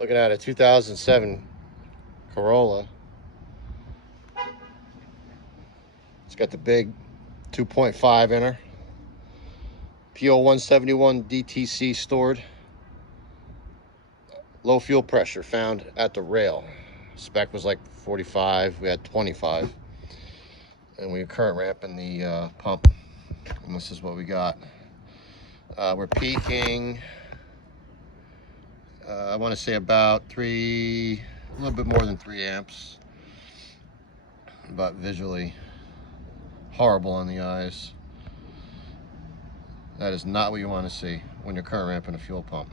Looking at a 2007 Corolla. It's got the big 2.5 inner. P0171 DTC stored. Low fuel pressure found at the rail. Spec was like 45. We had 25. And we are current ramping the pump. And this is what we got. We're peaking, I want to say about a little bit more than 3 amps. But visually horrible on the eyes. That is not what you want to see when you're current ramping a fuel pump.